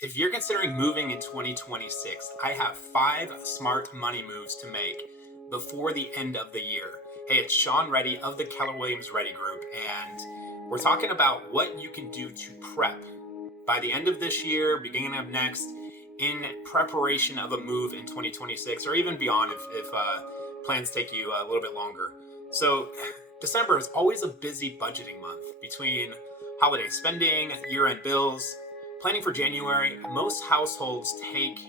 If you're considering moving in 2026, I have 5 smart money moves to make before the end of the year. Hey, it's Sean Reddy of the Keller Williams Reddy Group, and we're talking about what you can do to prep by the end of this year, beginning of next, in preparation of a move in 2026 or even beyond if plans take you a little bit longer. So, December is always a busy budgeting month between holiday spending, year-end bills. Planning for January, most households take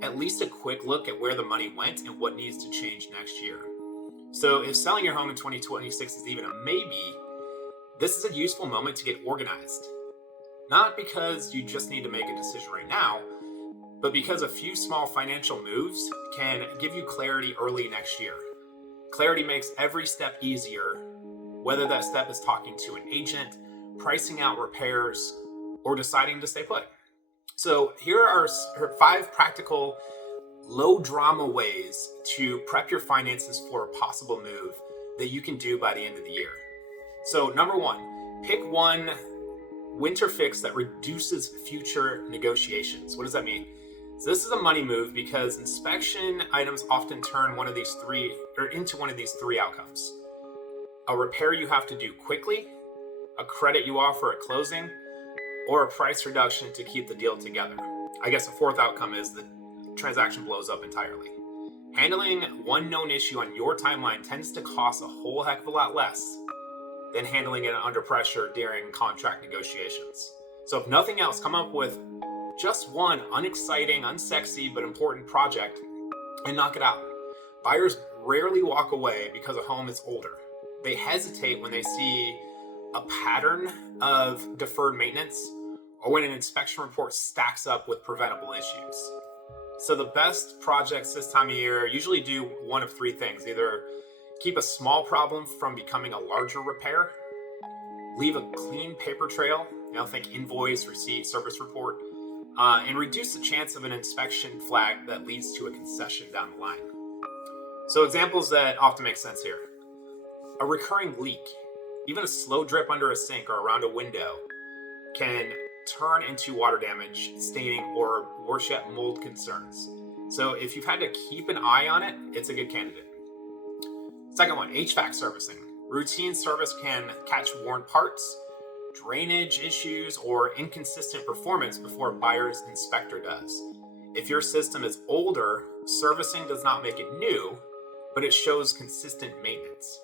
at least a quick look at where the money went and what needs to change next year. So if selling your home in 2026 is even a maybe, this is a useful moment to get organized. Not because you just need to make a decision right now, but because a few small financial moves can give you clarity early next year. Clarity makes every step easier, whether that step is talking to an agent, pricing out repairs, or deciding to stay put. So here are 5 practical, low drama ways to prep your finances for a possible move that you can do by the end of the year. So number 1, pick one winter fix that reduces future negotiations. What does that mean? So this is a money move because inspection items often turn into one of these three outcomes. A repair you have to do quickly, a credit you offer at closing, or a price reduction to keep the deal together. I guess a fourth outcome is the transaction blows up entirely. Handling one known issue on your timeline tends to cost a whole heck of a lot less than handling it under pressure during contract negotiations. So if nothing else, come up with just one unexciting, unsexy, but important project and knock it out. Buyers rarely walk away because a home is older. They hesitate when they see a pattern of deferred maintenance or when an inspection report stacks up with preventable issues. So the best projects this time of year usually do one of 3 things. Either keep a small problem from becoming a larger repair, leave a clean paper trail, think invoice, receipt, service report, and reduce the chance of an inspection flag that leads to a concession down the line. So examples that often make sense here. A recurring leak, even a slow drip under a sink or around a window, can turn into water damage, staining, or worse yet, mold concerns. So if you've had to keep an eye on it, it's a good candidate. Second one, HVAC servicing. Routine service can catch worn parts, drainage issues, or inconsistent performance before a buyer's inspector does. If your system is older, servicing does not make it new, but it shows consistent maintenance.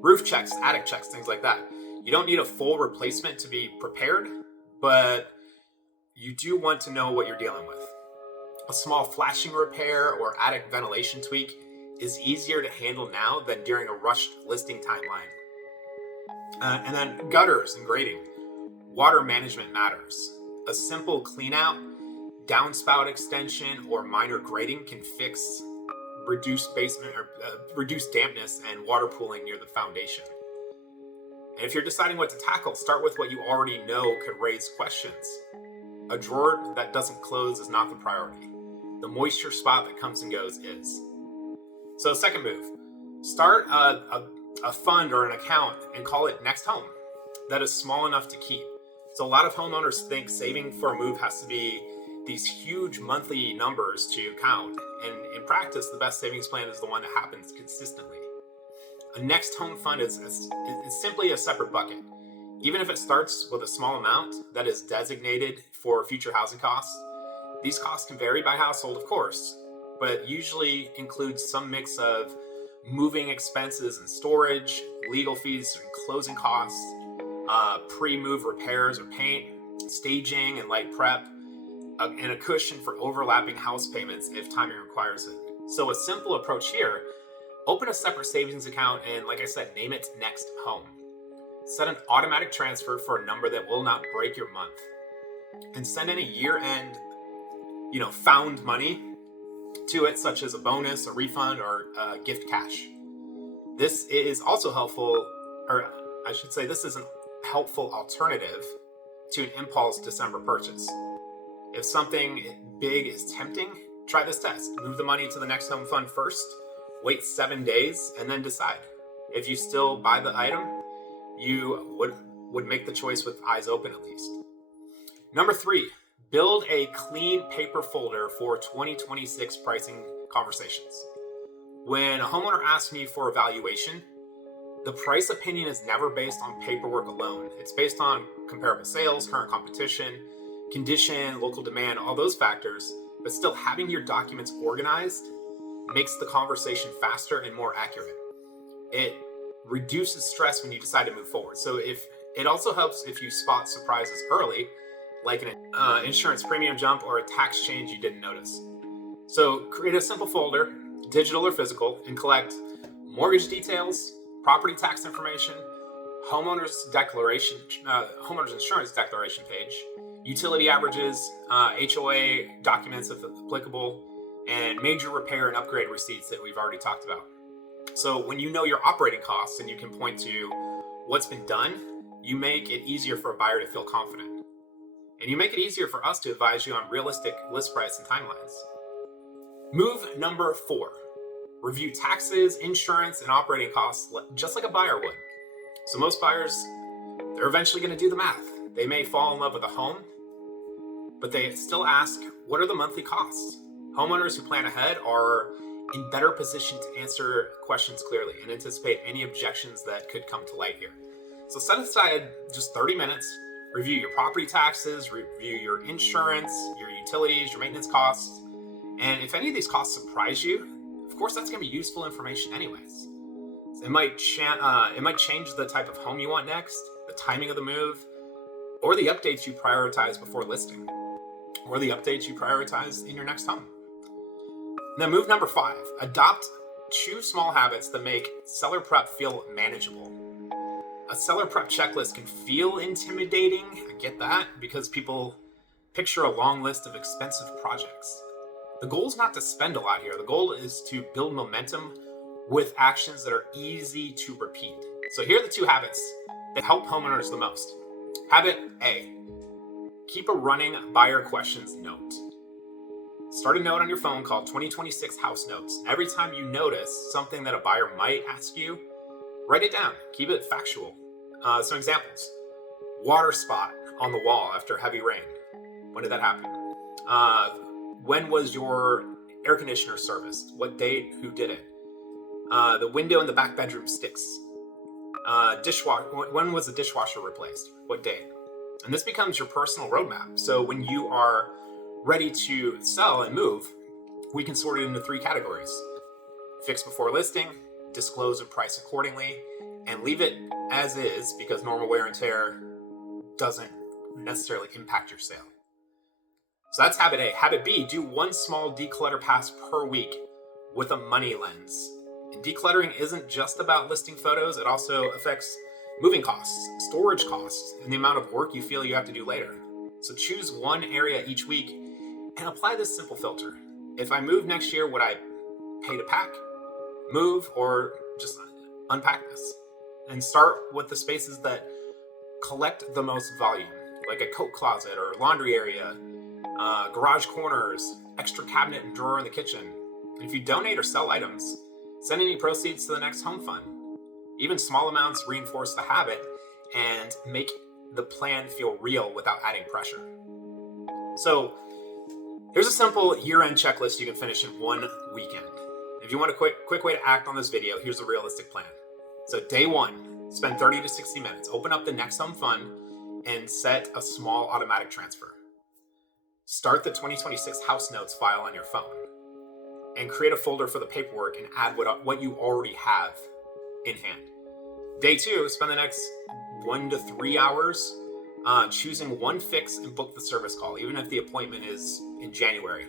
Roof checks, attic checks, things like that. You don't need a full replacement to be prepared, but you do want to know what you're dealing with. A small flashing repair or attic ventilation tweak is easier to handle now than during a rushed listing timeline. And then gutters and grading. Water management matters. A simple clean out, downspout extension, or minor grading can fix reduce dampness and water pooling near the foundation. And if you're deciding what to tackle, start with what you already know could raise questions. A drawer that doesn't close is not the priority. The moisture spot that comes and goes is. So second move, start a fund or an account and call it Next Home that is small enough to keep. So a lot of homeowners think saving for a move has to be these huge monthly numbers to count. And in practice, the best savings plan is the one that happens consistently. A Next Home fund is simply a separate bucket. Even if it starts with a small amount that is designated for future housing costs, these costs can vary by household, of course, but usually includes some mix of moving expenses and storage, legal fees and closing costs, pre-move repairs or paint, staging and light prep, and a cushion for overlapping house payments if timing requires it. So a simple approach here, open a separate savings account and, like I said, name it Next Home. Set an automatic transfer for a number that will not break your month. And send in a year-end, found money to it, such as a bonus, a refund, or gift cash. This is also helpful, or I should say this is a helpful alternative to an impulse December purchase. If something big is tempting, try this test. Move the money to the Next Home fund first, wait 7 days, and then decide. If you still buy the item, you would make the choice with eyes open at least. Number 3, Build a clean paper folder for 2026 pricing conversations. When a homeowner asks me for a valuation, the price opinion is never based on paperwork alone. It's based on comparable sales, current competition, condition, local demand, all those factors. But still, having your documents organized makes the conversation faster and more accurate. It reduces stress when you decide to move forward. So it also helps if you spot surprises early, like an insurance premium jump or a tax change you didn't notice. So create a simple folder, digital or physical, and collect mortgage details, property tax information, homeowner's insurance declaration page, utility averages, HOA documents if applicable, and major repair and upgrade receipts that we've already talked about. So when you know your operating costs and you can point to what's been done, you make it easier for a buyer to feel confident. And you make it easier for us to advise you on realistic list price and timelines. Move number 4, review taxes, insurance, and operating costs just like a buyer would. So most buyers, they're eventually going to do the math. They may fall in love with a home, but they still ask, what are the monthly costs? Homeowners who plan ahead are in better position to answer questions clearly and anticipate any objections that could come to light here. So set aside just 30 minutes, review your property taxes, review your insurance, your utilities, your maintenance costs. And if any of these costs surprise you, of course, that's going to be useful information anyways. It might change the type of home you want next, the timing of the move, or the updates you prioritize before listing, or the updates you prioritize in your next home. Now, move number 5, adopt 2 small habits that make seller prep feel manageable. A seller prep checklist can feel intimidating, I get that, because people picture a long list of expensive projects. The goal is not to spend a lot here. The goal is to build momentum with actions that are easy to repeat. So here are the 2 habits that help homeowners the most. Habit A, keep a running buyer questions note. Start a note on your phone called 2026 House Notes. Every time you notice something that a buyer might ask you, write it down. Keep it factual. Some examples. Water spot on the wall after heavy rain. When did that happen? When was your air conditioner serviced? What date? Who did it? The window in the back bedroom sticks. When was the dishwasher replaced? What date? And this becomes your personal roadmap. So when you are ready to sell and move, we can sort it into 3 categories. Fix before listing, disclose and price accordingly, and leave it as is because normal wear and tear doesn't necessarily impact your sale. So that's habit A. Habit B, do 1 small declutter pass per week with a money lens. And decluttering isn't just about listing photos, it also affects moving costs, storage costs, and the amount of work you feel you have to do later. So choose 1 area each week and apply this simple filter. If I move next year, would I pay to pack, move, or just unpack this? And start with the spaces that collect the most volume, like a coat closet or laundry area, garage corners, extra cabinet and drawer in the kitchen. And if you donate or sell items, send any proceeds to the next home fund. Even small amounts reinforce the habit and make the plan feel real without adding pressure. So here's a simple year-end checklist you can finish in 1 weekend. If you want a quick way to act on this video, here's a realistic plan. So day 1, spend 30 to 60 minutes. Open up the Next Home Fund and set a small automatic transfer. Start the 2026 House Notes file on your phone and create a folder for the paperwork and add what you already have in hand. Day 2, spend the next 1 to 3 hours choosing 1 fix and book the service call, even if the appointment is in January.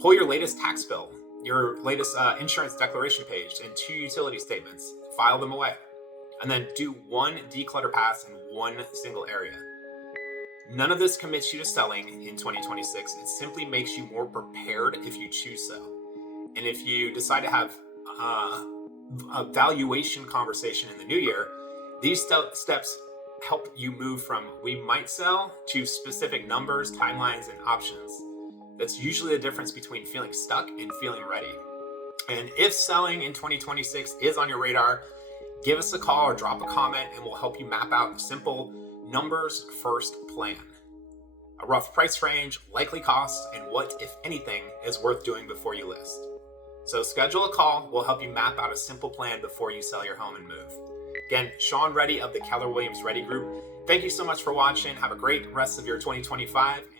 Pull your latest tax bill, your latest insurance declaration page, and 2 utility statements. File them away. And then do 1 declutter pass in 1 single area. None of this commits you to selling in 2026. It simply makes you more prepared if you choose so. And if you decide to have a valuation conversation in the new year, these steps help you move from we might sell to specific numbers, timelines, and options. That's usually the difference between feeling stuck and feeling ready. And if selling in 2026 is on your radar, give us a call or drop a comment and we'll help you map out a simple numbers first plan. a rough price range, likely costs, and what, if anything, is worth doing before you list. So schedule a call. We'll help you map out a simple plan before you sell your home and move. Again, Sean Reddy of the Keller Williams Ready Group. Thank you so much for watching. Have a great rest of your 2025.